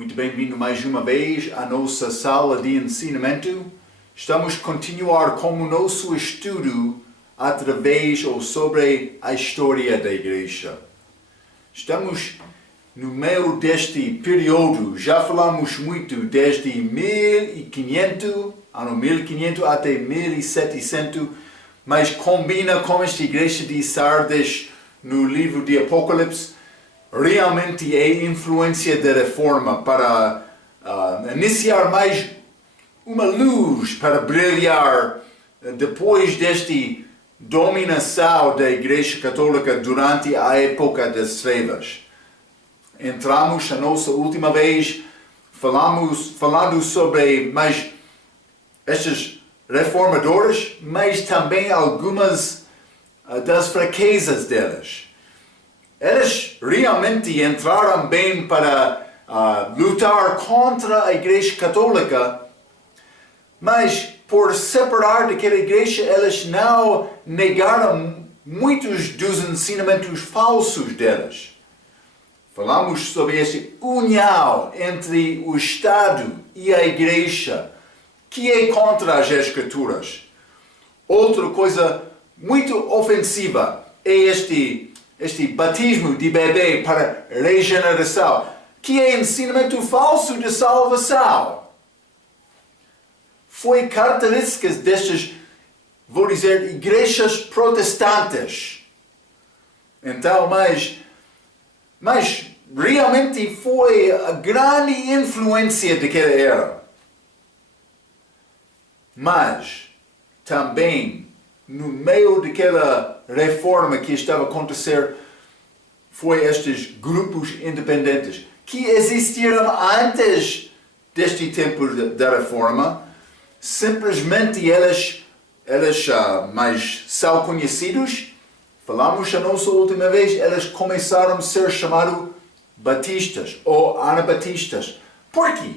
Muito bem-vindo mais uma vez à nossa sala de ensinamento. Estamos a continuar com o nosso estudo através ou sobre a história da Igreja. Estamos no meio deste período, já falamos muito desde 1500, ano 1500 até 1700, mas combina com esta Igreja de Sardes no livro de Apocalipse. Realmente é influência da Reforma para iniciar mais uma luz para brilhar depois desta dominação da Igreja Católica durante a época das trevas. Entramos a nossa última vez falando sobre mais estes reformadores, mas também algumas das fraquezas delas. Eles realmente entraram bem para lutar contra a Igreja Católica, mas por separar daquela igreja, eles não negaram muitos dos ensinamentos falsos delas. Falamos sobre essa união entre o Estado e a Igreja, que é contra as Escrituras. Outra coisa muito ofensiva é este batismo de bebê para regeneração, que é ensinamento falso de salvação. Foi característica destas, vou dizer, igrejas protestantes. Então, mas realmente foi a grande influência daquela era. Mas também no meio daquela reforma que estava a acontecer, foi estes grupos independentes que existiram antes deste tempo da reforma. Simplesmente eles mais são conhecidos. Falamos a nossa última vez, eles começaram a ser chamados batistas ou anabatistas. Por quê?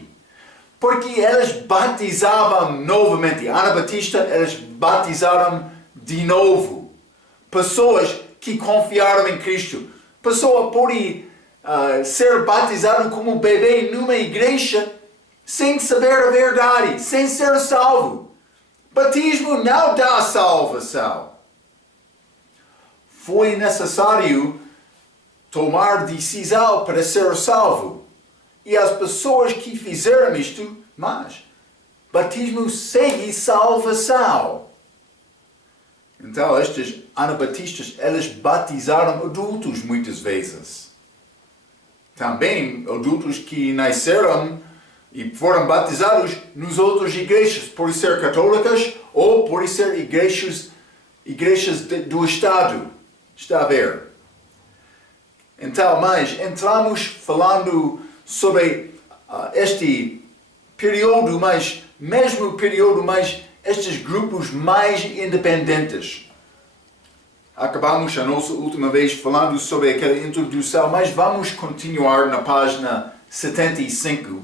Porque eles batizavam novamente. Anabatista, eles batizaram de novo. Pessoas que confiaram em Cristo. Pessoa pode ser batizado como bebê numa igreja sem saber a verdade, sem ser salvo. Batismo não dá salvação. Foi necessário tomar decisão para ser salvo. E as pessoas que fizeram isto, mas batismo segue salvação. Então, estes anabatistas, eles batizaram adultos muitas vezes. Também adultos que nasceram e foram batizados nas outras igrejas, por ser católicas ou por ser igrejas do Estado. Está a ver? Então, mas entramos falando sobre este período, mesmo período, estes grupos mais independentes. Acabamos a nossa última vez falando sobre aquela introdução, mas vamos continuar na página 75.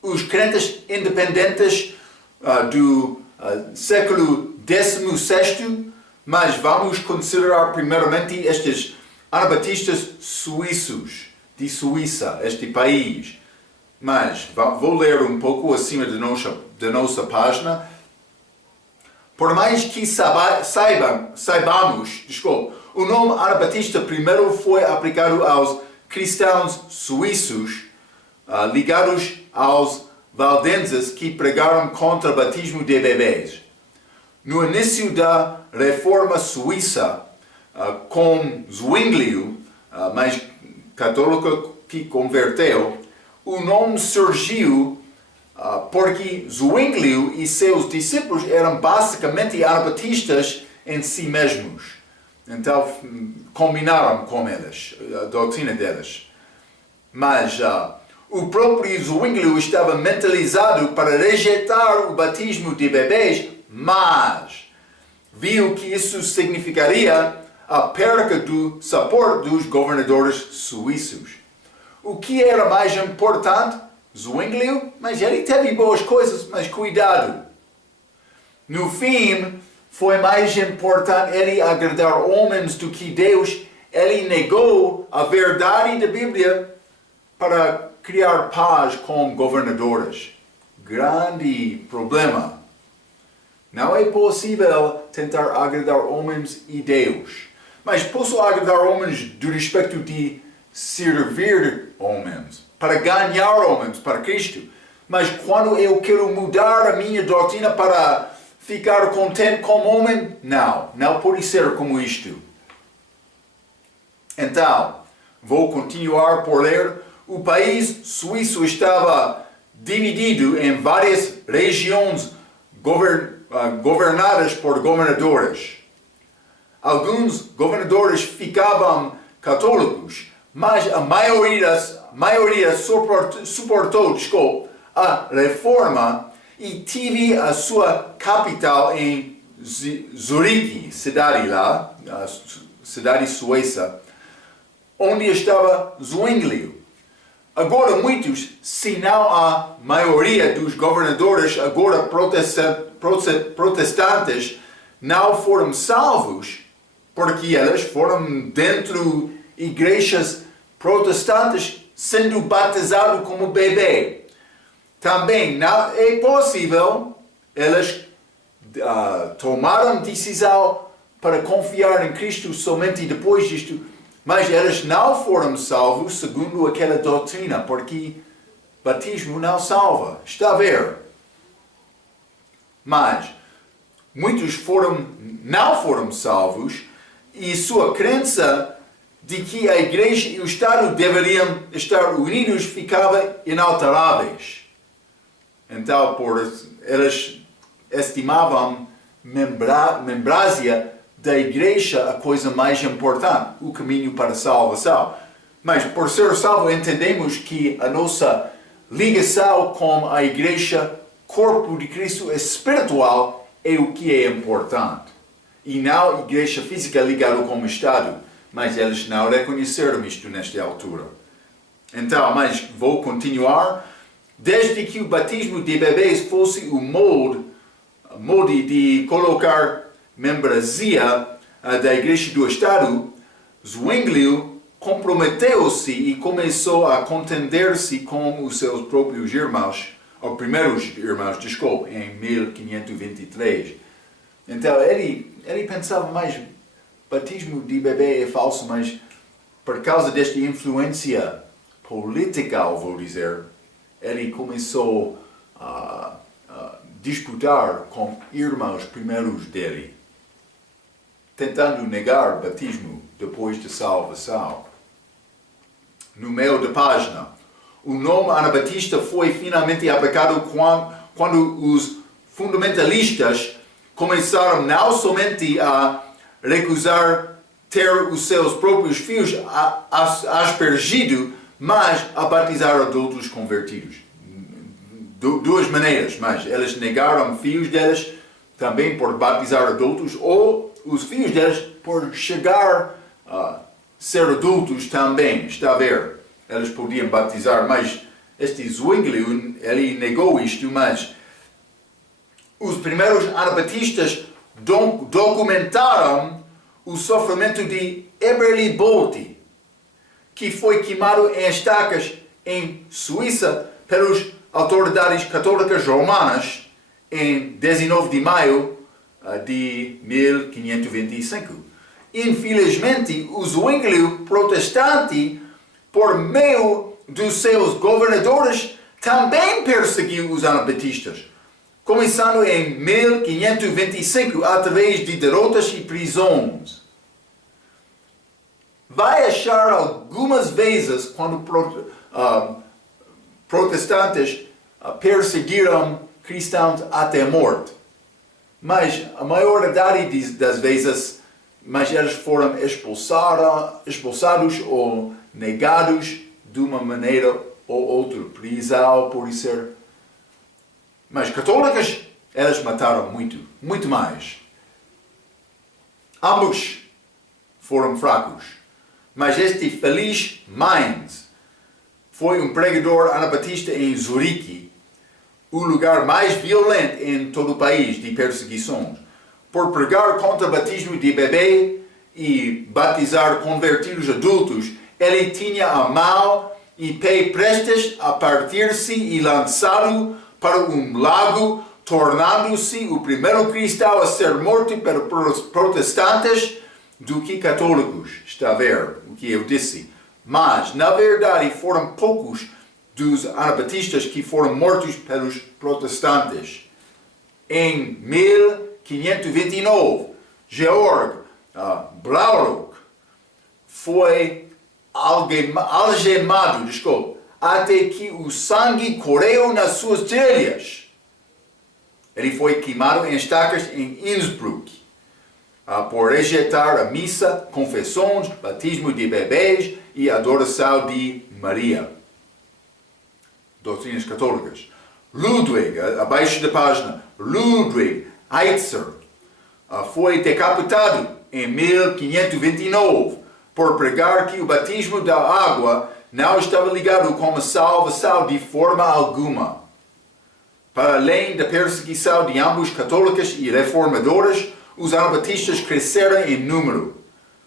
Os crentes independentes do século XVI, mas vamos considerar primeiramente estes anabatistas suíços, de Suíça, este país. Mas vou ler um pouco acima da nossa página. Por mais que saibamos, o nome anabatista primeiro foi aplicado aos cristãos suíços ligados aos valdenses que pregaram contra o batismo de bebês. No início da Reforma Suíça, com Zwinglio, mais católico que converteu, o nome surgiu porque Zwinglio e seus discípulos eram basicamente anabatistas em si mesmos. Então, combinaram com eles, a doutrina deles. Mas o próprio Zwinglio estava mentalizado para rejeitar o batismo de bebês, mas viu que isso significaria a perda do suporte dos governadores suíços. O que era mais importante? Zwinglio, mas ele teve boas coisas, mas cuidado. No fim, foi mais importante ele agradar homens do que Deus. Ele negou a verdade da Bíblia para criar paz com governadores. Grande problema. Não é possível tentar agradar homens e Deus. Mas posso agradar homens do respeito de servir homens, para ganhar homens para Cristo. Mas quando eu quero mudar a minha doutrina para ficar contente com homem, não pode ser como isto. Então, vou continuar por ler. O país suíço estava dividido em várias regiões governadas por governadores. Alguns governadores ficavam católicos, mas a maioria suportou a reforma e teve a sua capital em Zurique, cidade suíça, onde estava Zwinglio. Agora muitos, se não a maioria dos governadores agora protestantes, não foram salvos, porque eles foram dentro de igrejas protestantes sendo batizados como bebê. Também não é possível eles tomaram decisão para confiar em Cristo somente depois disto, mas eles não foram salvos segundo aquela doutrina, porque batismo não salva. Está a ver? Mas muitos não foram salvos e sua crença de que a igreja e o Estado deveriam estar unidos ficava inalteráveis. Então, eles estimavam membrásia da igreja a coisa mais importante, o caminho para a salvação. Mas por ser salvo entendemos que a nossa ligação com a igreja, corpo de Cristo espiritual, é o que é importante. E não a igreja física ligada com o Estado. Mas eles não reconheceram isto nesta altura. Então, mas vou continuar. Desde que o batismo de bebês fosse o molde de colocar membresia da Igreja do Estado, Zwinglio comprometeu-se e começou a contender-se com os seus próprios irmãos, os primeiros irmãos, em 1523. Então ele pensava mais, batismo de bebê é falso, mas por causa desta influência política, vou dizer, ele começou a disputar com irmãos primeiros dele, tentando negar batismo depois da salvação. No meio da página, o nome Anabatista foi finalmente aplicado quando os fundamentalistas começaram não somente a recusar ter os seus próprios filhos aspergidos, mas a batizar adultos convertidos. Duas maneiras, mas eles negaram filhos deles também por batizar adultos, ou os filhos deles por chegar a ser adultos também. Está a ver? Eles podiam batizar, mas este Zwinglio, ele negou isto, mas os primeiros anabatistas documentaram o sofrimento de Eberly Bolte, que foi queimado em estacas em Suíça pelas autoridades católicas romanas em 19 de maio de 1525. Infelizmente, o Zwinglio protestante, por meio dos seus governadores, também perseguiu os anabatistas, começando em 1525 através de derrotas e prisões. Vai achar algumas vezes quando protestantes perseguiram cristãos até a morte. Mas a maioridade das vezes, eles foram expulsados ou negados de uma maneira ou outra. Prisão, por ser. Mas católicos, eles mataram muito mais. Ambos foram fracos. Mas este Feliz Mainz foi um pregador anabatista em Zurique, o lugar mais violento em todo o país de perseguições. Por pregar contra o batismo de bebê e batizar convertidos adultos, ele tinha a mão e pé prestes a partir-se e lançá-lo para lago, tornando-se o primeiro cristão a ser morto pelos protestantes do que católicos. Está a ver o que eu disse. Mas, na verdade, foram poucos dos anabatistas que foram mortos pelos protestantes. Em 1529, Georg Blaurock foi algemado, até que o sangue correu nas suas telhas. Ele foi queimado em estacas em Innsbruck, por rejeitar a missa, confissões, batismo de bebês e adoração de Maria. Doutrinas católicas. Ludwig, abaixo da página, Ludwig Heitzer foi decapitado em 1529 por pregar que o batismo da água não estava ligado com a salvação de forma alguma. Para além da perseguição de ambos católicos e reformadores, os anabatistas cresceram em número.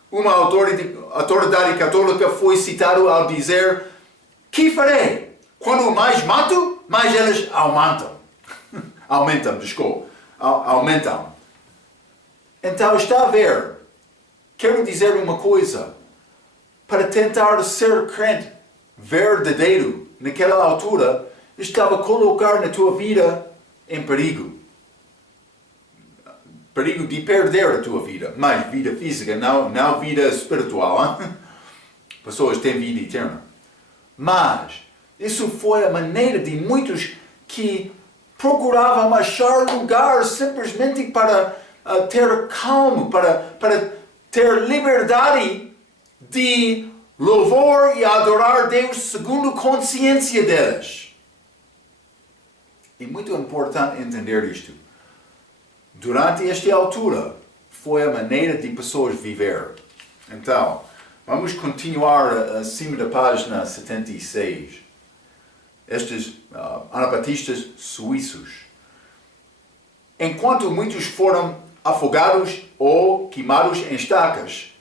Uma autoridade católica foi citada ao dizer: "Que farei? Quando mais mato, mais eles aumentam." Aumentam. Então, está a ver? Quero dizer uma coisa. Para tentar ser crente verdadeiro, naquela altura, estava a colocar na tua vida em perigo. Perigo de perder a tua vida. Mas vida física, não vida espiritual. Hein? Pessoas têm vida eterna. Mas isso foi a maneira de muitos que procuravam achar lugar simplesmente para ter calma, para ter liberdade de louvor e adorar Deus segundo a consciência deles. É muito importante entender isto. Durante esta altura, foi a maneira de pessoas viver. Então, vamos continuar acima da página 76. Estes anabatistas suíços. Enquanto muitos foram afogados ou queimados em estacas,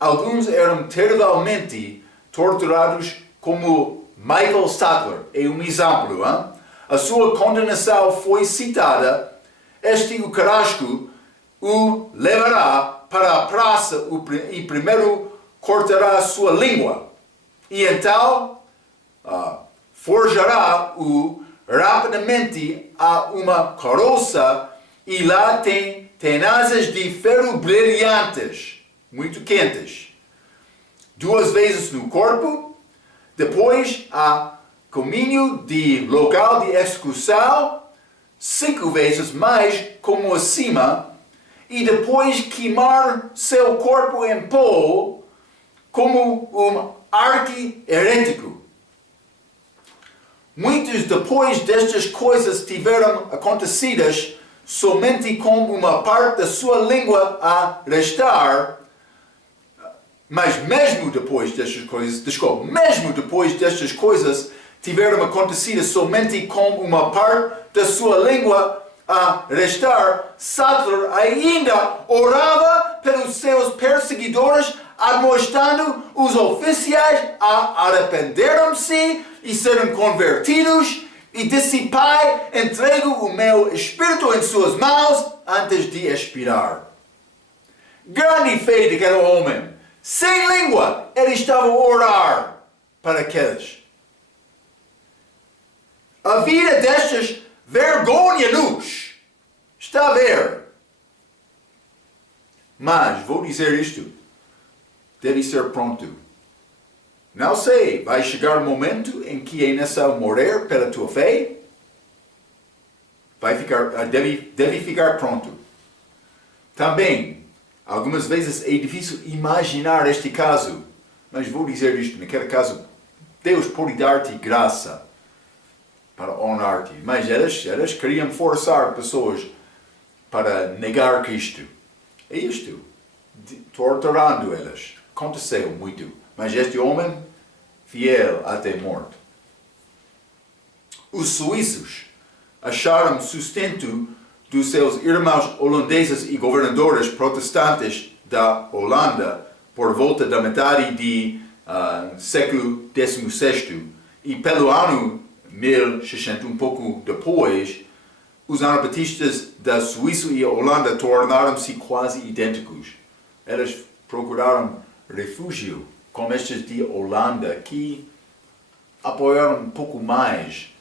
alguns eram terrivelmente torturados, como Michael Sattler é um exemplo. Hein? A sua condenação foi citada. O carrasco o levará para a praça e primeiro cortará a sua língua. E então forjará-o rapidamente a uma carroça e lá tem tenazes de ferro brilhantes, muito quentes, 2 vezes no corpo, depois a caminho de local de execução, 5 vezes mais como acima, e depois queimar seu corpo em pó como um arque herético. Muitos depois destas coisas tiveram acontecidas somente com uma parte da sua língua a restar, mas mesmo depois destas coisas, tiveram acontecido somente com uma parte da sua língua a restar, Sattler ainda orava pelos seus perseguidores, admoestando os oficiais a arrependeram-se e serem convertidos, e disse: "Pai, entrego o meu espírito em suas mãos antes de expirar." Grande fé daquele homem. Sem língua, ele estava a orar para aqueles. A vida destes vergonha-nos. Está a ver? Mas, vou dizer isto, deve ser pronto. Não sei, vai chegar um momento em que é necessário morrer pela tua fé? Deve ficar pronto. Também, algumas vezes é difícil imaginar este caso, mas vou dizer isto, naquele caso, Deus pode dar-te graça para honrar-te, mas eles queriam forçar pessoas para negar Cristo. É isto, torturando eles. Aconteceu muito, mas este homem, fiel até morte. Os suíços acharam sustento dos seus irmãos holandeses e governadores protestantes da Holanda por volta da metade de século XVI, e pelo ano 1600, um pouco depois, os anabatistas da Suíça e Holanda tornaram-se quase idênticos. Eles procuraram refúgio com estes de Holanda, que apoiaram um pouco mais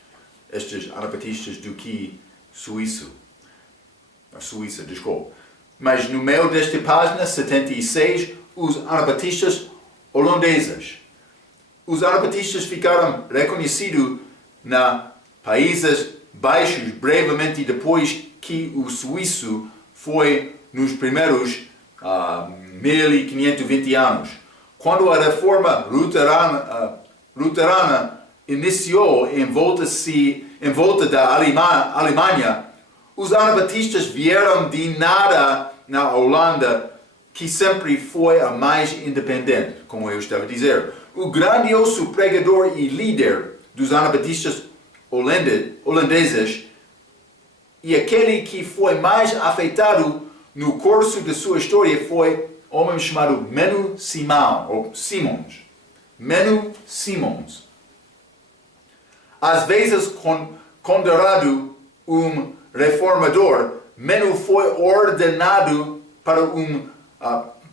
estes anabatistas do que a Suíça, desculpa. Mas no meio desta página 76, os anabatistas holandeses. Os anabatistas ficaram reconhecidos nos Países Baixos brevemente depois que o suíço foi nos primeiros 1520 anos. Quando a reforma luterana iniciou em volta da Alemanha, os anabatistas vieram de nada na Holanda, que sempre foi a mais independente, como eu estava a dizer. O grandioso pregador e líder dos anabatistas holandeses e aquele que foi mais afetado no curso de sua história foi um homem chamado Menno Simons. Menno Simons. Às vezes considerado um reformador, Menno foi ordenado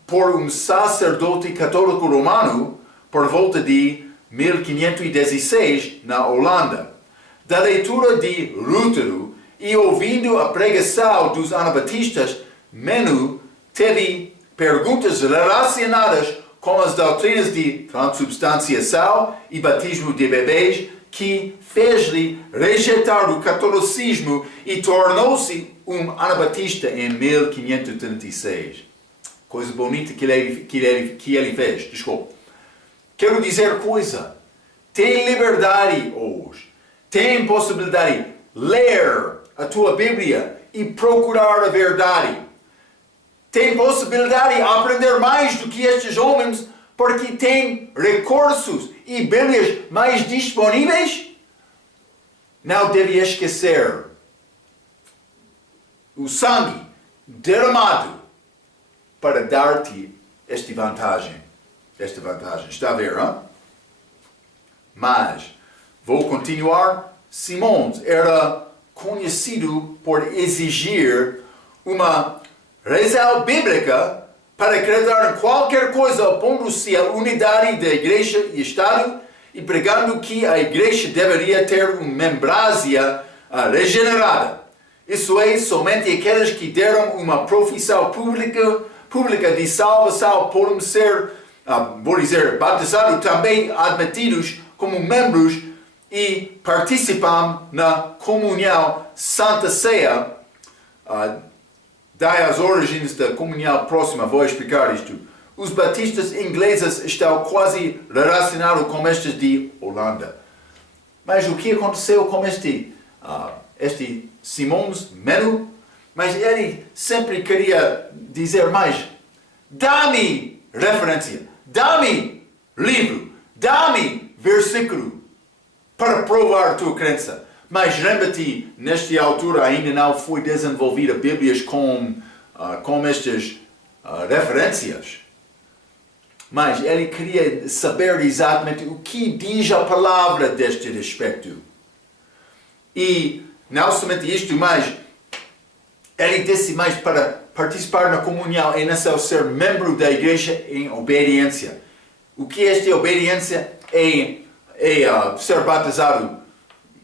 por um sacerdote católico romano por volta de 1516 na Holanda. Da leitura de Lutero e ouvindo a pregação dos anabatistas, Menno teve perguntas relacionadas com as doutrinas de transubstanciação e batismo de bebês que fez-lhe rejeitar o catolicismo e tornou-se um anabatista em 1536. Coisa bonita que ele fez. Desculpa. Quero dizer coisa. Tem liberdade hoje. Tem possibilidade de ler a tua Bíblia e procurar a verdade. Tem possibilidade de aprender mais do que estes homens porque tem recursos e Bíblias mais disponíveis. Não deve esquecer o sangue derramado para dar-te esta vantagem. Está a ver, hein? Mas, vou continuar. Simons era conhecido por exigir uma razão bíblica para acreditar em qualquer coisa opondo-se à unidade da Igreja e Estado e pregando que a Igreja deveria ter uma membresia regenerada. Isso é, somente aqueles que deram uma profissão pública de salvação podem ser, vou dizer, batizados, também admitidos como membros e participam na comunhão Santa Ceia. Daí as origens da comunhão próxima, vou explicar isto. Os batistas ingleses estão quase relacionados com estes de Holanda. Mas o que aconteceu com este Simons Menno? Mas ele sempre queria dizer mais. Dá-me referência, dá-me livro, dá-me versículo para provar a tua crença. Mas lembra-te, nesta altura ainda não foi desenvolvida Bíblias com estas referências. Mas ele queria saber exatamente o que diz a palavra deste respeito. E não somente isto, mas ele disse mais para participar na comunhão é necessário ser membro da igreja em obediência. O que é esta obediência? É ser batizado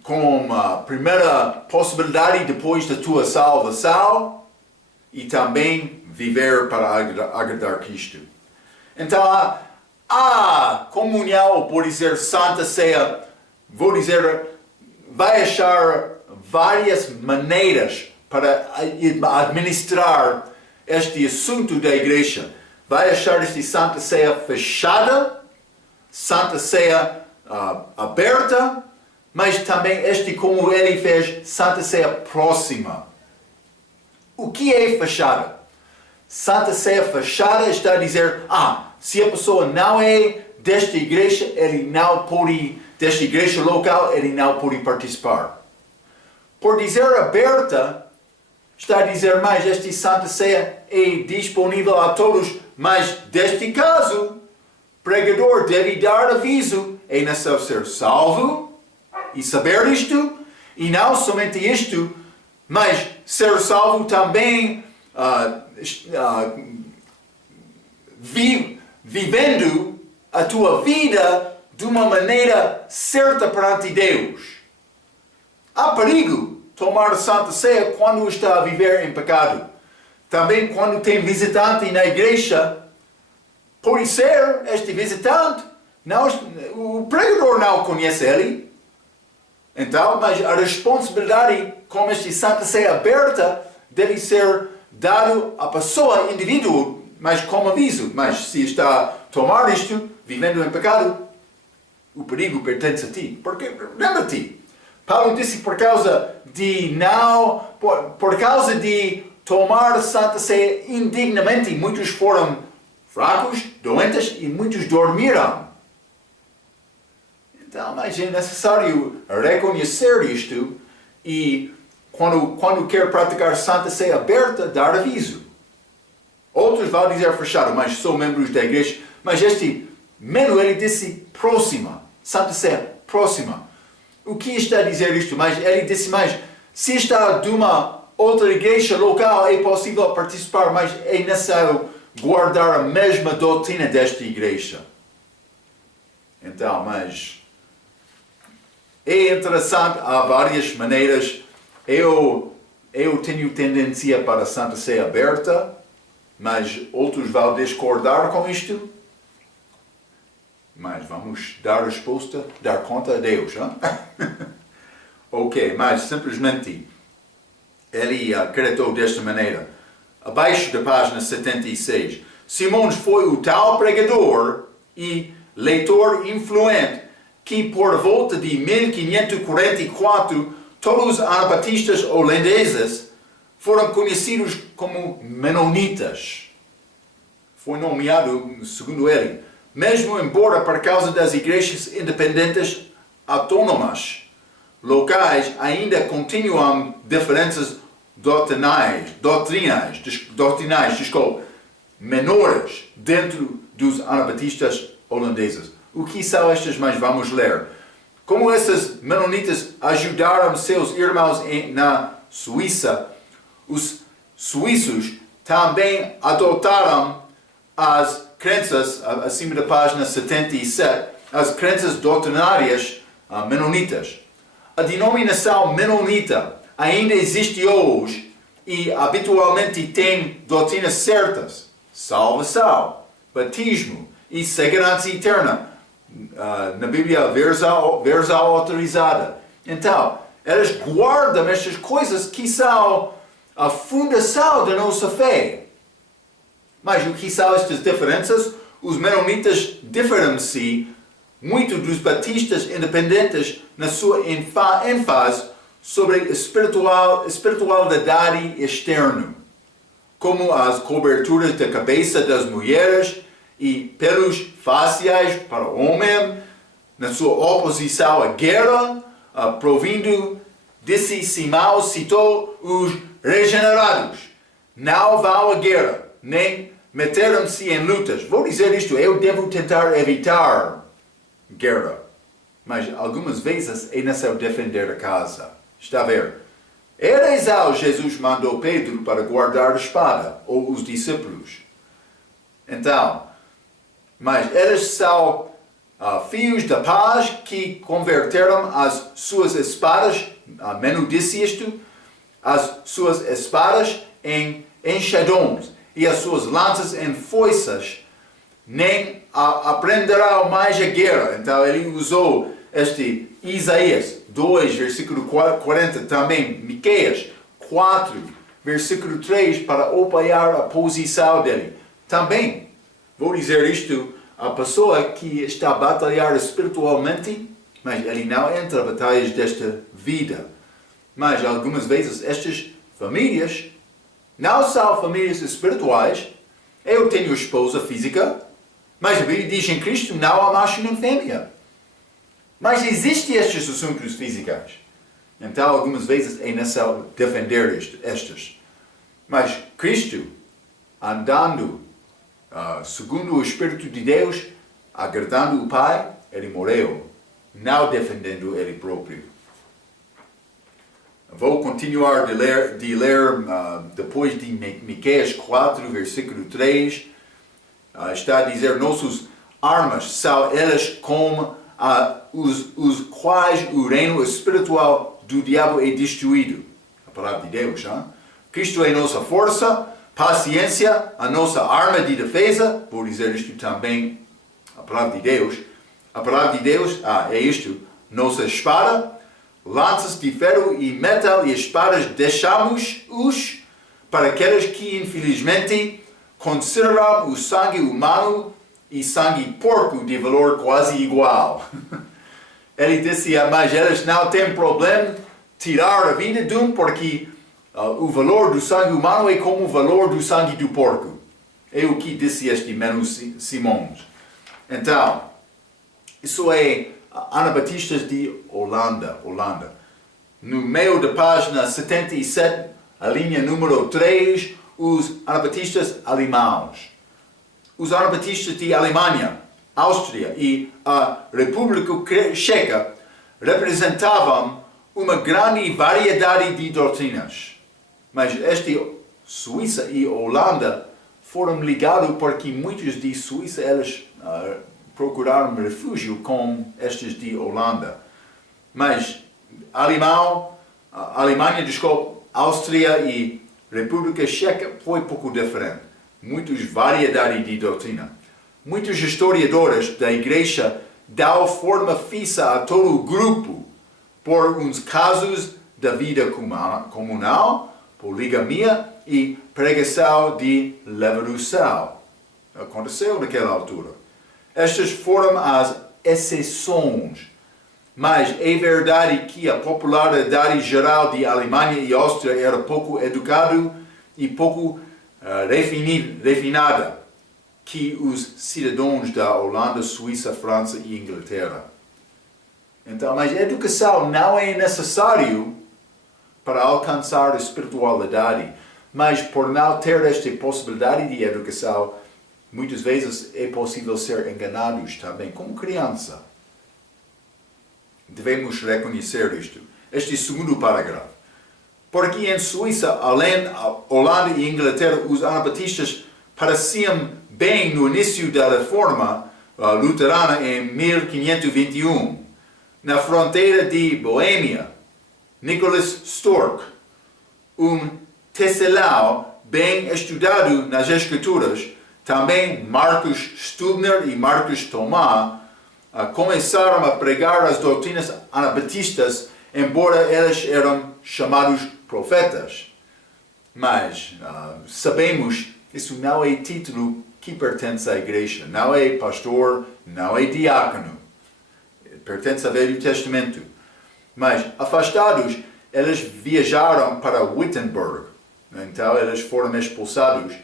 com a primeira possibilidade depois da tua salvação e também viver para agradar Cristo. Então a comunhão, ou por dizer Santa Ceia, vou dizer, vai achar várias maneiras para administrar este assunto da igreja. Vai achar esta Santa Ceia fechada, Santa Ceia aberta, mas também como ele fez, Santa Ceia próxima. O que é fechada? Santa Ceia fechada está a dizer, se a pessoa não é desta igreja, ele não pode, desta igreja local, ele não pode participar. Por dizer aberta, está a dizer mais, esta Santa Ceia é disponível a todos, mas deste caso, pregador deve dar aviso, é necessário ser salvo e saber isto, e não somente isto, mas ser salvo também vivendo a tua vida de uma maneira certa perante Deus. Há perigo tomar a Santa Ceia quando está a viver em pecado. Também quando tem visitante na igreja, pode ser este visitante, o pregador não conhece ele. Então, mas a responsabilidade com esta Santa Ceia aberta deve ser dado à pessoa, indivíduo, mas como aviso. Mas se está a tomar isto, vivendo em pecado, o perigo pertence a ti. Porque, lembra-te, Paulo disse por causa de tomar Santa Ceia indignamente, muitos foram fracos, doentes e muitos dormiram. Então, mas é necessário reconhecer isto e quando quer praticar Santa Ceia aberta, dar aviso. Outros vão dizer fechado, mas são membros da igreja. Mas este menu, ele disse próxima, Santa Ceia próxima. O que está a dizer isto? Mas ele disse mais, se está de uma outra igreja local, é possível participar, mas é necessário guardar a mesma doutrina desta igreja. Então, mas é interessante, há várias maneiras. Eu tenho tendência para a Santa Ceia aberta, mas outros vão discordar com isto. Mas vamos dar resposta, dar conta a Deus. Hein? Ok, mas simplesmente ele acreditou desta maneira. Abaixo da página 76. Simões foi o tal pregador e leitor influente que por volta de 1544 todos os anabatistas holandeses foram conhecidos como menonitas. Foi nomeado, segundo ele, mesmo embora por causa das igrejas independentes autônomas locais ainda continuam diferenças doutrinais, menores dentro dos anabatistas holandeses. O que são estas? Mas vamos ler. Como esses menonitas ajudaram seus irmãos na Suíça, os suíços também adotaram as crenças, acima da página 77, as crenças doutrinárias menonitas. A denominação menonita ainda existe hoje e habitualmente tem doutrinas certas, salvação, batismo e segurança eterna. Na Bíblia, versão autorizada. Então, eles guardam estas coisas que são a fundação da nossa fé. Mas o que são estas diferenças? Os menonitas diferem-se muito dos batistas independentes na sua ênfase sobre a espiritualidade externa, como as coberturas da cabeça das mulheres e pelos faciais para o homem, na sua oposição à guerra, provindo desse Simão citou os regenerados. Não vão à guerra, nem meteram-se em lutas. Vou dizer isto, eu devo tentar evitar guerra, mas algumas vezes é necessário defender a casa. Está a ver? Era Esaú, Jesus mandou Pedro para guardar a espada, ou os discípulos. Então, mas eles são filhos da paz que converteram as suas espadas, Menu disse isto, as suas espadas em enxadões e as suas lanças em foices, nem aprenderão mais a guerra. Então ele usou este Isaías 2, versículo 40, também Miqueias 4, versículo 3, para apoiar a posição dele. Também, vou dizer isto, a pessoa que está a batalhar espiritualmente, mas ele não entra em batalhas desta vida. Mas algumas vezes estas famílias não são famílias espirituais. Eu tenho esposa física, mas a Bíblia diz em Cristo não há macho nem fêmea. Mas existem estes assuntos físicos. Então algumas vezes é necessário defender estas. Mas Cristo, andando segundo o Espírito de Deus, agradando o Pai, ele morreu, não defendendo ele próprio. Vou continuar de ler depois de Miqueias 4, versículo 3. Está a dizer, nossas armas são elas como os quais o reino espiritual do diabo é destruído. A palavra de Deus, hein? Cristo é nossa força, paciência, a nossa arma de defesa. Vou dizer isto também, a palavra de Deus. A palavra de Deus é isto, nossa espada, lanças de ferro e metal e espadas deixamos-os para aqueles que infelizmente consideram o sangue humano e sangue porco de valor quase igual. Ele disse, mas eles não têm problema tirar a vida de um porque o valor do sangue humano é como o valor do sangue do porco. É o que disse este Menno Simons. Então, isso é Anabatistas de Holanda. No meio da página 77, a linha número 3, os Anabatistas alemãos. Os Anabatistas de Alemanha, Áustria e a República Checa representavam uma grande variedade de doutrinas. Mas Suíça e Holanda foram ligados porque muitos de Suíça eles procuraram refúgio com estes de Holanda. Mas Alemanha, Áustria e República Checa foi pouco diferente. Muitas variedades de doutrina. Muitos historiadores da Igreja dão forma fixa a todo o grupo por uns casos da vida comunal, poligamia e pregação de levadução. Aconteceu naquela altura. Estas foram as exceções, mas é verdade que a popularidade geral de Alemanha e Áustria era pouco educada e pouco refinada que os cidadãos da Holanda, Suíça, França e Inglaterra. Então, mas a educação não é necessário para alcançar a espiritualidade, mas por não ter esta possibilidade de educação, muitas vezes é possível ser enganados também, como criança. Devemos reconhecer isto. Este segundo parágrafo. Porque em Suíça, além da Holanda e Inglaterra, os anabatistas pareciam bem no início da reforma luterana em 1521. Na fronteira de Boêmia, Nicholas Storck, tecelão bem estudado nas Escrituras, também Marcus Stubner e Marcus Tomá, começaram a pregar as doutrinas anabatistas, embora eles eram chamados profetas. Mas sabemos que isso não é título que pertence à igreja. Não é pastor, não é diácono. Pertence ao Velho Testamento. Mas afastados, eles viajaram para Wittenberg. Então eles foram expulsados.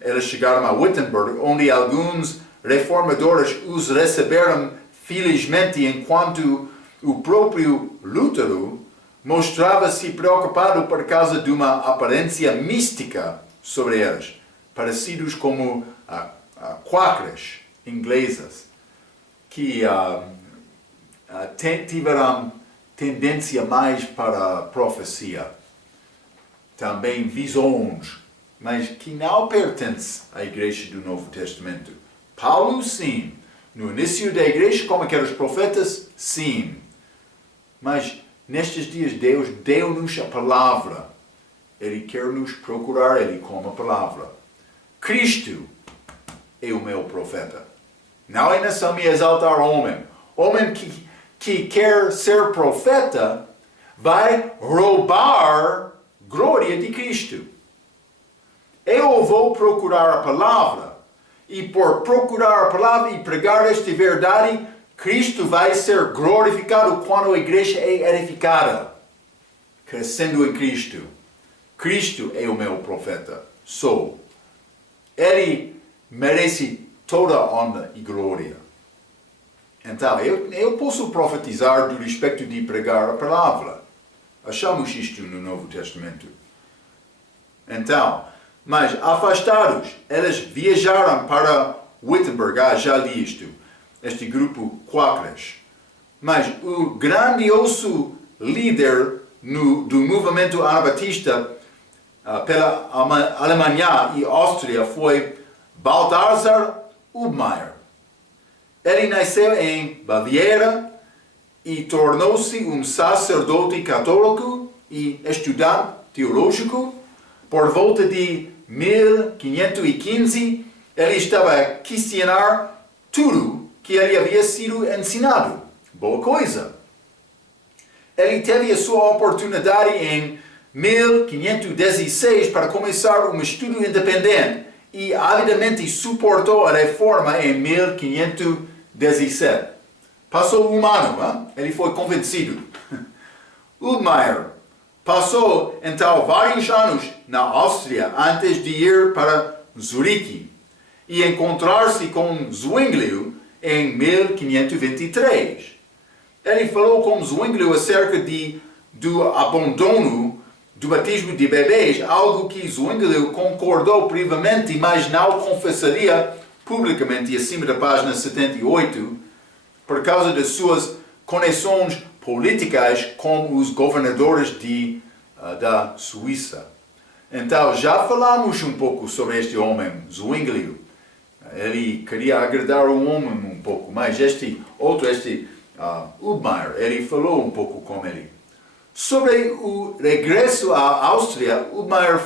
Eles chegaram a Wittenberg, onde alguns reformadores os receberam felizmente, enquanto o próprio Lutero mostrava-se preocupado por causa de uma aparência mística sobre eles, parecidos como quakers inglesas, que tiveram tendência mais para a profecia, também visões, mas que não pertence à igreja do Novo Testamento. Paulo, sim. No início da igreja, como aqueles profetas, sim. Mas nestes dias, Deus deu-nos a palavra. Ele quer nos procurar, Ele como a palavra. Cristo é o meu profeta. Não é necessário me exaltar homem. Homem que quer ser profeta vai roubar glória de Cristo. Eu vou procurar a palavra. E por procurar a palavra e pregar esta verdade, Cristo vai ser glorificado quando a igreja é edificada. Crescendo em Cristo. Cristo é o meu profeta. Sou. Ele merece toda a honra e glória. Então, eu posso profetizar do respeito de pregar a palavra. Achamos isto no Novo Testamento. Então, mas afastados, eles viajaram para Wittenberg, já li isto. este grupo Quakers. Mas o grandioso líder do movimento anabatista pela Alemanha e Áustria foi Balthasar Hubmaier. Ele nasceu em Baviera e tornou-se um sacerdote católico e estudante teológico. Por volta de 1515, ele estava a questionar tudo que ele havia sido ensinado. Boa coisa! Ele teve a sua oportunidade em 1516 para começar um estudo independente e avidamente suportou a reforma em 1517. Passou um ano, ele foi convencido. Hubmaier passou então vários anos na Áustria antes de ir para Zurique e encontrar-se com Zwinglio em 1523. Ele falou com Zwinglio acerca do abandono do batismo de bebês, algo que Zwinglio concordou previamente, mas não confessaria publicamente, acima da página 78, por causa de suas conexões políticas com os governadores da Suíça. Então, já falamos um pouco sobre este homem, Zwinglio. Ele queria agradar o homem um pouco, mas Hubmaier, ele falou um pouco com ele. Sobre o regresso à Áustria, Hubmaier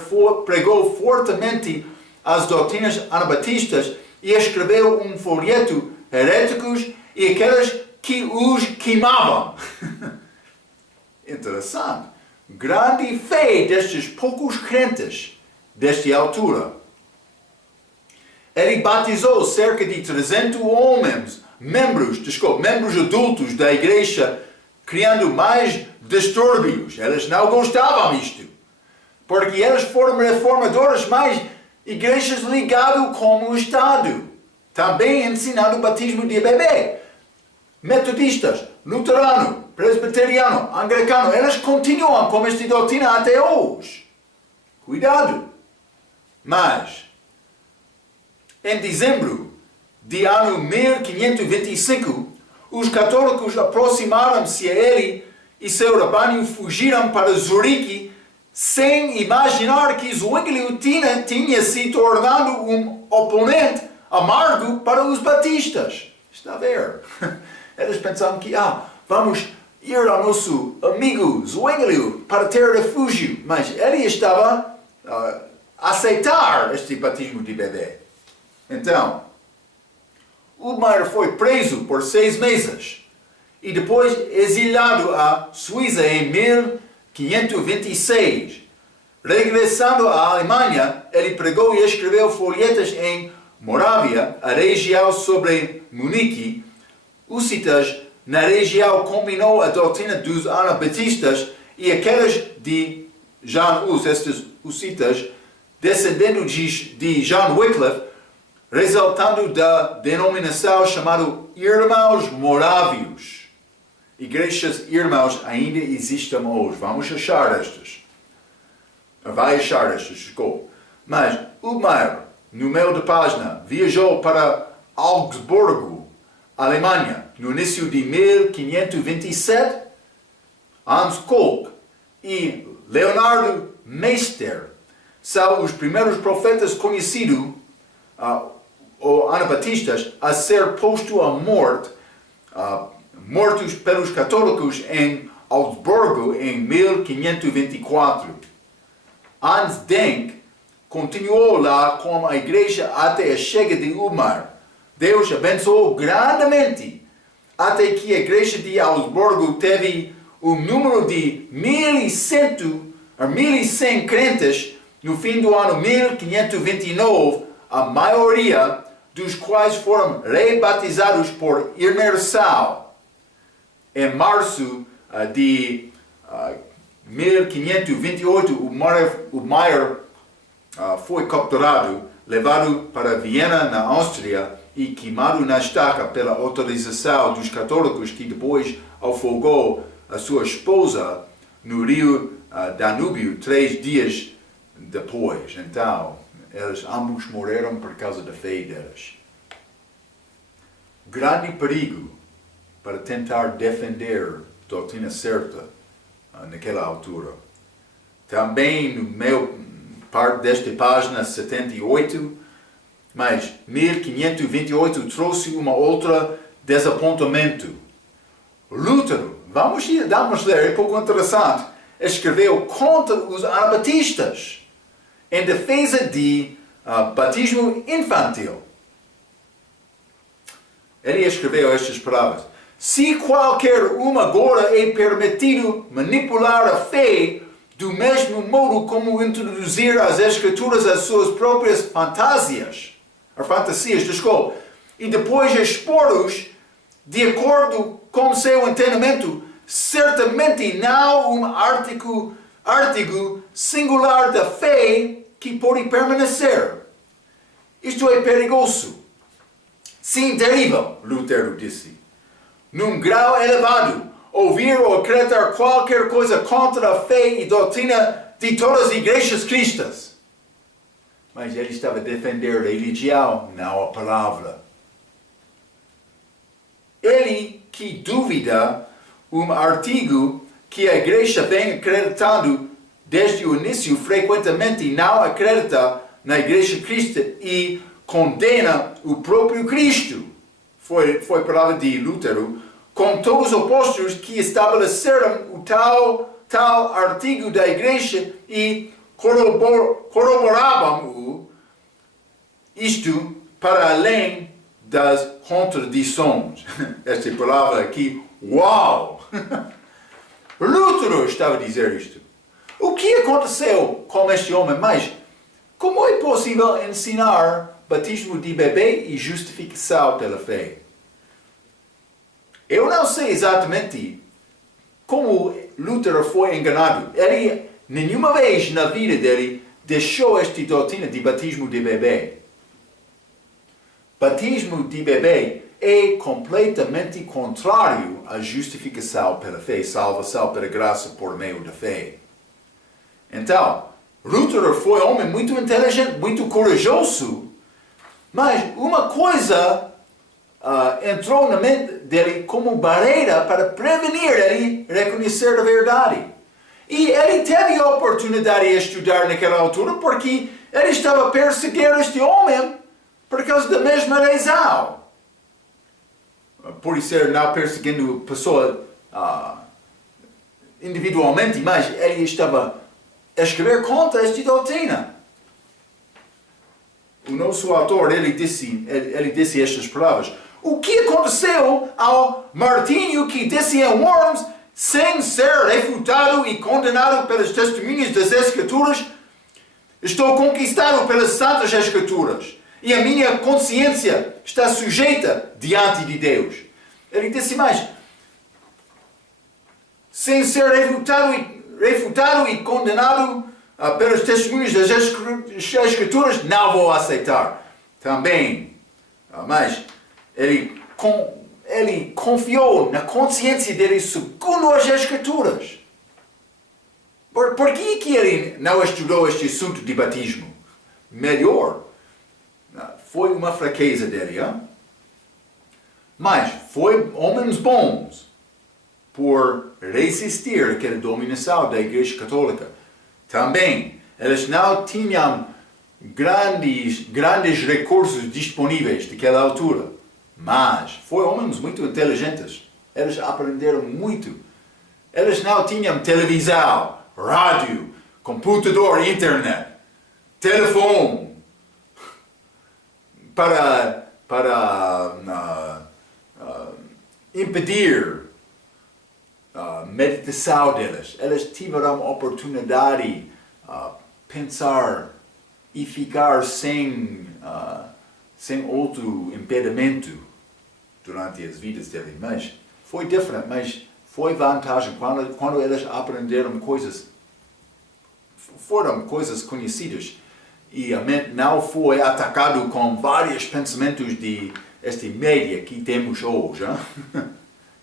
pregou fortemente as doutrinas anabatistas e escreveu um folheto heréticos e aqueles que os queimavam. Interessante. Grande fé destes poucos crentes desta altura. Ele batizou cerca de 300 homens, membros adultos da igreja, criando mais distúrbios. Eles não gostavam disto, porque eles foram reformadores, mas igrejas ligadas com o Estado, também ensinando o batismo de bebê. Metodistas, luterano, presbiteriano, anglicano, eles continuam com esta doutrina até hoje. Cuidado! Mas, em dezembro de ano 1525, os católicos aproximaram-se a ele e seu rebanho fugiram para Zurique sem imaginar que Zwinglio tinha se tornado um oponente amargo para os batistas. Está a ver? Eles pensavam que vamos ir ao nosso amigo Zwinglio para ter refúgio, mas ele estava a aceitar este batismo de bebê. Então, Hubmaier foi preso por 6 meses e depois exilado à Suíça em 1526. Regressando à Alemanha, ele pregou e escreveu folhetos em Morávia, a região sobre Munique. Hussitas na região combinou a doutrina dos anabatistas e aqueles de Jan Hus, estes hussitas, descendendo de John Wycliffe, resultando da denominação chamada Irmãos Morávios. Igrejas irmãos ainda existem hoje. Vamos achar estas. Vai achar estas, desculpe. Mas Hubmaier, no meio da página, viajou para Augsburgo, Alemanha, no início de 1527. Hans Kolk e Leonardo Meister são os primeiros profetas conhecidos ou anabatistas a ser posto à morte, mortos pelos católicos em Augsburgo em 1524. Hans Denk continuou lá com a igreja até a chegada de Hubmaier. Deus abençoou grandemente até que a igreja de Augsburgo teve um número de 1.100 crentes no fim do ano 1529, a maioria dos quais foram rebatizados por imersão. Em março de 1528, Hubmaier foi capturado, levado para Viena, na Áustria, e queimado na estaca pela autorização dos católicos, que depois afogou a sua esposa no rio Danúbio 3 dias depois. Então, eles ambos morreram por causa da fé deles. grande perigo para tentar defender a doutrina certa naquela altura. Também no meu parte desta página 78, mas 1528 trouxe uma outra desapontamento. Lutero, vamos ler, é pouco interessante, escreveu contra os anabatistas em defesa de batismo infantil. Ele escreveu estas palavras: se qualquer um agora é permitido manipular a fé do mesmo modo como introduzir as escrituras às suas próprias fantasias, e depois expor-os de acordo com seu entendimento, certamente não um artigo singular da fé que pode permanecer. Isto é perigoso. Sim, terrível, Lutero disse. Num grau elevado, ouvir ou acreditar qualquer coisa contra a fé e doutrina de todas as igrejas cristãs. Mas ele estava a defender a religião, não a palavra. Ele que duvida um artigo que a igreja vem acreditando desde o início, frequentemente não acredita na igreja cristã e condena o próprio Cristo. Foi a palavra de Lutero, com todos os apóstolos que estabeleceram o tal artigo da igreja e corroboravam isto para além das contradições. Esta palavra aqui, uau! Lutero estava a dizer isto. O que aconteceu com este homem? Mas como é possível ensinar batismo de bebê e justificação pela fé? Eu não sei exatamente como Lutero foi enganado. Ele, nenhuma vez na vida dele, deixou esta doutrina de batismo de bebê. Batismo de bebê é completamente contrário à justificação pela fé, salvação pela graça por meio da fé. Então, Lutero foi um homem muito inteligente, muito corajoso, mas uma coisa entrou na mente dele como barreira para prevenir ele reconhecer a verdade. E ele teve a oportunidade de estudar naquela altura porque ele estava a perseguir este homem por causa da mesma razão. Por ser não perseguindo a pessoa individualmente, mas ele estava a escrever contra esta doutrina. O nosso autor, ele disse estas palavras: o que aconteceu ao Martinho que disse em Worms, sem ser refutado e condenado pelas testemunhas das Escrituras? Estou conquistado pelas Santas Escrituras e a minha consciência está sujeita diante de Deus. Ele disse mais: sem ser refutado e condenado pelas testemunhas das Escrituras, não vou aceitar. Também, mas ele confiou na consciência dele segundo as Escrituras. Por que ele não estudou este assunto de batismo? Melhor. Foi uma fraqueza dele, hein? Mas foi homens bons por resistir àquela dominação da Igreja Católica. Também, eles não tinham grandes recursos disponíveis naquela altura. Mas foram homens muito inteligentes. Eles aprenderam muito. Eles não tinham televisão, rádio, computador, internet, telefone para impedir a meditação deles. Eles tiveram a oportunidade de pensar e ficar sem outro impedimento durante as vidas deles. Mas foi diferente, mas foi vantagem quando eles aprenderam coisas, foram coisas conhecidas e a mente não foi atacado com vários pensamentos de esta média que temos hoje.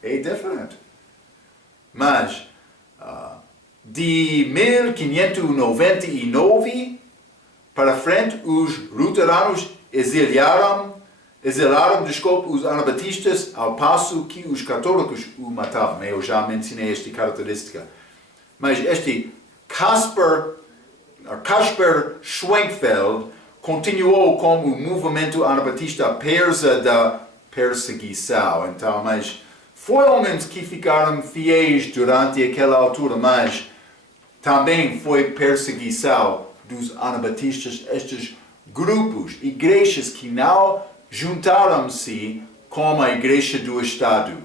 É diferente. Mas de 1599 para frente, os luteranos exiliaram exilaram, desculpe, os anabatistas ao passo que os católicos o matavam. Eu já mencionei esta característica. Mas este Caspar Schwenkfeld continuou como o movimento anabatista persa da perseguição. Então, mas foi homens que ficaram fiéis durante aquela altura, mas também foi perseguição dos anabatistas, estes grupos, igrejas que não juntaram-se com a igreja do Estado.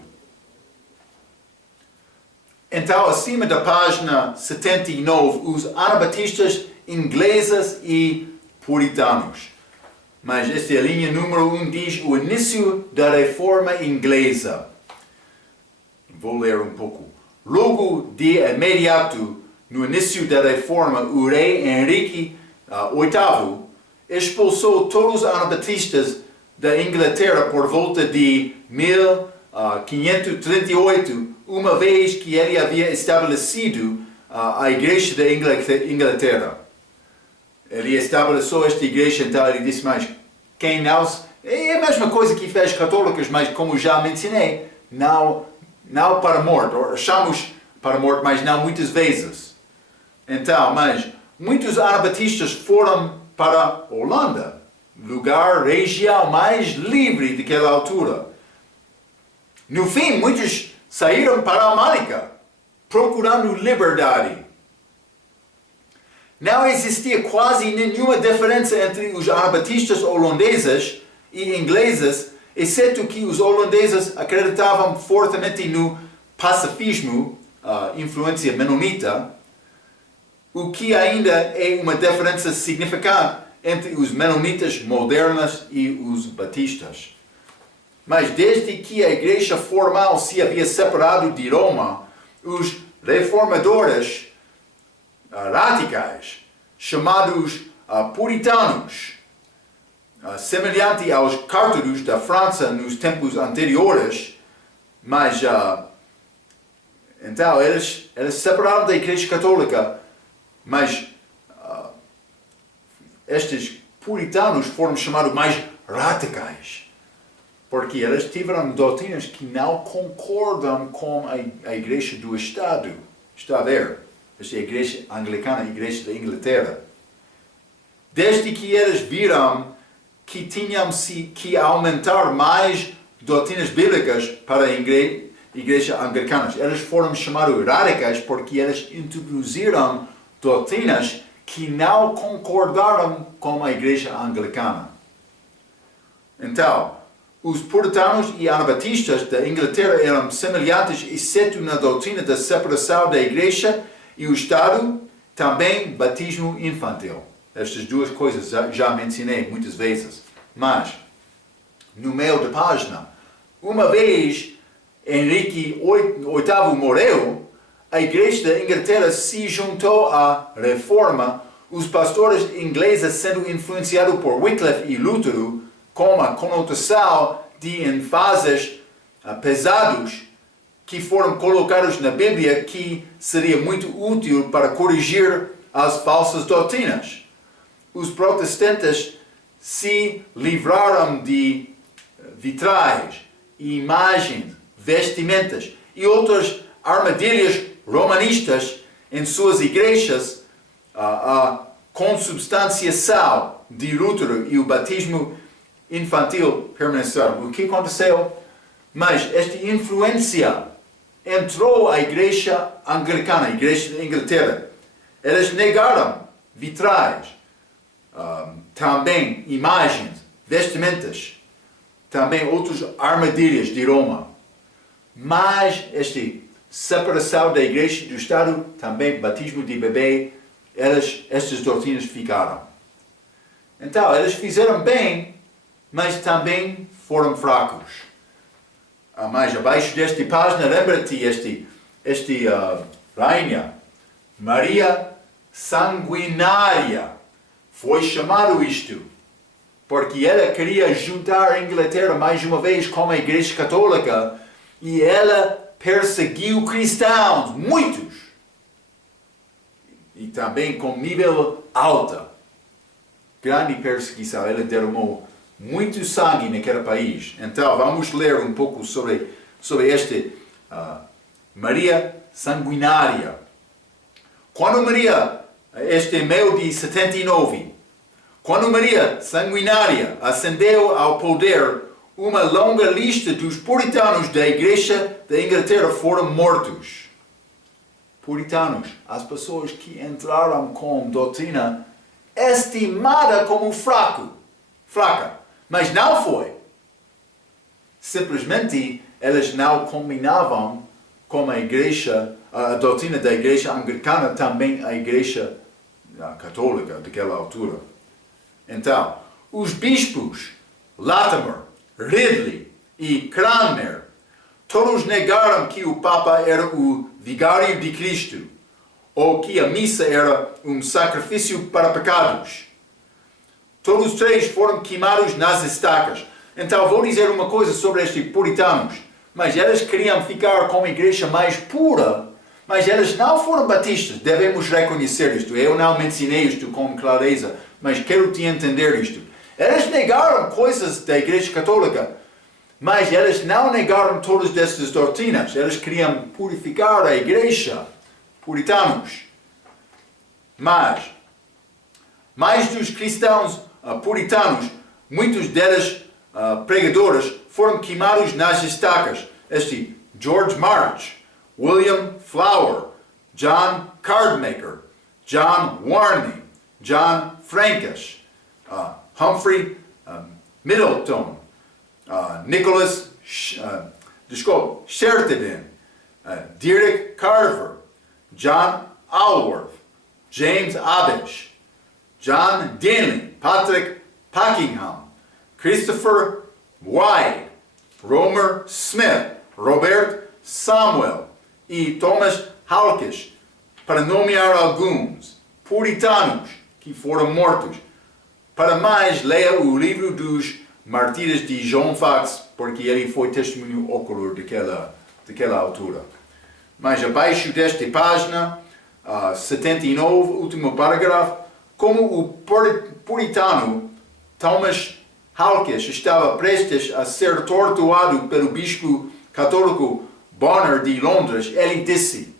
Então, acima da página 79, os anabatistas ingleses e puritanos. Mas esta é a linha número 1, diz o início da reforma inglesa. Vou ler um pouco. Logo de imediato, no início da reforma, o rei Henrique VIII expulsou todos os anabatistas da Inglaterra por volta de 1538, uma vez que ele havia estabelecido a Igreja da Inglaterra. Ele estabeleceu esta igreja, então ele disse, mas quem não... É a mesma coisa que fez católicos, mas como já mencionei, não para a morte, ou achamos para a morte, mas não muitas vezes. Então, mas muitos anabatistas foram para a Holanda, lugar, região mais livre daquela altura. No fim, muitos saíram para a América, procurando liberdade. Não existia quase nenhuma diferença entre os anabatistas holandeses e ingleses, exceto que os holandeses acreditavam fortemente no pacifismo, influência menonita, o que ainda é uma diferença significante entre os menonitas modernos e os batistas. Mas desde que a igreja formal se havia separado de Roma, os reformadores radicais, chamados puritanos, semelhante aos cártaros da França nos tempos anteriores, mas então eles separaram da Igreja Católica, mas estes puritanos foram chamados mais radicais, porque eles tiveram doutrinas que não concordam com a Igreja do Estado. Está a ver? Esta é a Igreja Anglicana, a Igreja da Inglaterra. Desde que eles viram que tinham que aumentar mais doutrinas bíblicas para a Igreja Anglicana, eles foram chamados radicais porque eles introduziram doutrinas que não concordaram com a Igreja Anglicana. Então, os puritanos e anabatistas da Inglaterra eram semelhantes, exceto na doutrina da separação da Igreja e o Estado, também batismo infantil. Estas duas coisas já mencionei muitas vezes. Mas, no meio da página, uma vez Henrique VIII morreu, a Igreja da Inglaterra se juntou à Reforma, os pastores ingleses sendo influenciados por Wycliffe e Lutero, com a conotação de ênfases pesados que foram colocados na Bíblia que seria muito útil para corrigir as falsas doutrinas. Os protestantes se livraram de vitrais, imagens, vestimentas e outras armadilhas romanistas em suas igrejas. A consubstanciação de Lutero e o batismo infantil permaneceram. O que aconteceu? Mas esta influência entrou a Igreja Anglicana, a Igreja da Inglaterra. Eles negaram vitrais, também imagens, vestimentas, também outras armadilhas de Roma. Mas esta separação da Igreja e do Estado, também batismo de bebê, estas doutrinas ficaram. Então, eles fizeram bem, mas também foram fracos. Mais abaixo desta página, lembra-te esta rainha, Maria Sanguinária, foi chamado isto, porque ela queria juntar a Inglaterra mais uma vez com a Igreja Católica, e ela perseguiu cristãos, muitos, e também com nível alto, grande perseguição. Ela derramou muito sangue naquele país. Então, vamos ler um pouco sobre Maria sanguinária. Quando Maria, este é meio de 79, quando Maria sanguinária ascendeu ao poder, uma longa lista dos puritanos da Igreja da Inglaterra foram mortos. Puritanos, as pessoas que entraram com doutrina estimada como fraca, mas não foi. Simplesmente, elas não combinavam com a Igreja, a doutrina da Igreja Anglicana, também a Igreja Católica daquela altura. Então, os bispos Latimer, Ridley e Cranmer, todos negaram que o Papa era o vigário de Cristo, ou que a missa era um sacrifício para pecados. Todos os três foram queimados nas estacas. Então vou dizer uma coisa sobre estes puritanos, mas eles queriam ficar com a igreja mais pura, mas eles não foram batistas, devemos reconhecer isto. Eu não mencionei isto com clareza, mas quero te entender isto. Eles negaram coisas da Igreja Católica, mas eles não negaram todas estas doutrinas. Eles queriam purificar a Igreja, puritanos. Mas, mais dos cristãos puritanos, muitos deles pregadores foram queimados nas estacas. Este George March, William Flower, John Cardmaker, John Warney, John Francas, Humphrey Middleton, Nicholas Sherterdin, Derek Carver, John Alworth, James Abish, John Denley, Patrick Packingham, Christopher Wyde, Romer Smith, Robert Samuel e Thomas Hawkish, para nomear alguns puritanos que foram mortos. Para mais, leia o livro dos Martírios de John Fox, porque ele foi testemunho ocular daquela altura. Mas abaixo desta página, 79, último parágrafo, como o puritano Thomas Hawkish estava prestes a ser torturado pelo bispo católico Bonner de Londres, ele disse: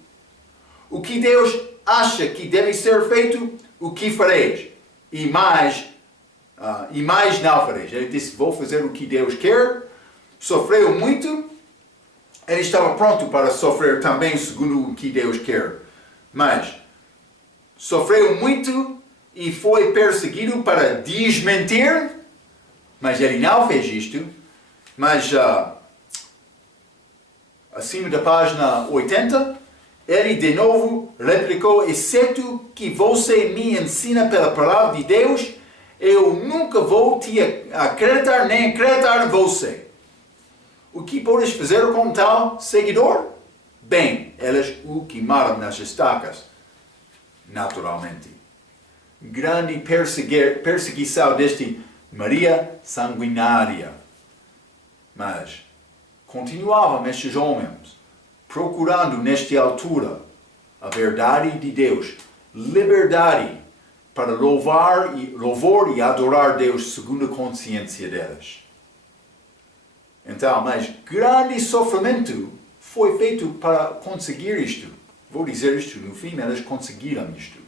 o que Deus acha que deve ser feito, o que fareis, e mais não fareis. Ele disse: vou fazer o que Deus quer. Sofreu muito, ele estava pronto para sofrer também segundo o que Deus quer. Mas sofreu muito e foi perseguido para desmentir, mas ele não fez isto. Mas acima da página 80, ele de novo replicou: exceto que você me ensina pela palavra de Deus, eu nunca vou te acreditar nem acreditar em você. O que podes fazer com tal seguidor? Bem, eles o queimaram nas estacas, naturalmente. Grande perseguição deste Maria sanguinária. Mas continuavam estes homens procurando nesta altura a verdade de Deus, liberdade para louvar e adorar Deus segundo a consciência deles. Então, mas grande sofrimento foi feito para conseguir isto. Vou dizer isto no fim, eles conseguiram isto.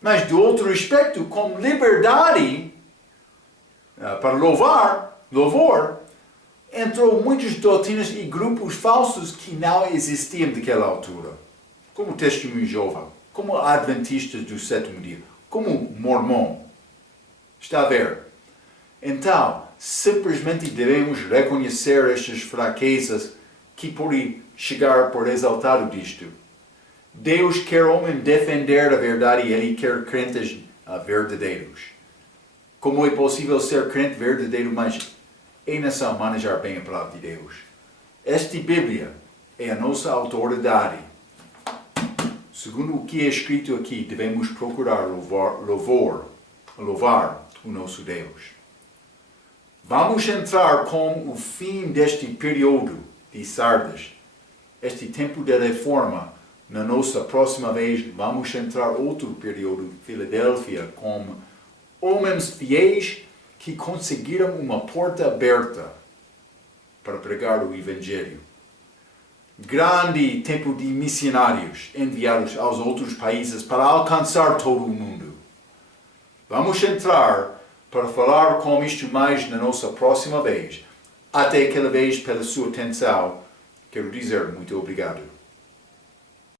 Mas do outro aspecto, com liberdade para louvor, entrou muitas doutrinas e grupos falsos que não existiam naquela altura. Como Testemunho de Jeová, como Adventistas do sétimo dia, como Mormon. Está a ver? Então, simplesmente devemos reconhecer estas fraquezas que podem chegar por resultado disto. Deus quer homem defender a verdade e Ele quer crentes verdadeiros. Como é possível ser crente verdadeiro, mas em nação manejar bem a palavra de Deus? Esta Bíblia é a nossa autoridade. Segundo o que é escrito aqui, devemos procurar louvar o nosso Deus. Vamos entrar com o fim deste período de Sardes, este tempo de reforma. Na nossa próxima vez, vamos entrar outro período, Filadélfia, com homens fiéis que conseguiram uma porta aberta para pregar o Evangelho. Grande tempo de missionários enviados aos outros países para alcançar todo o mundo. Vamos entrar para falar com isto mais na nossa próxima vez. Até aquela vez, pela sua atenção, quero dizer muito obrigado.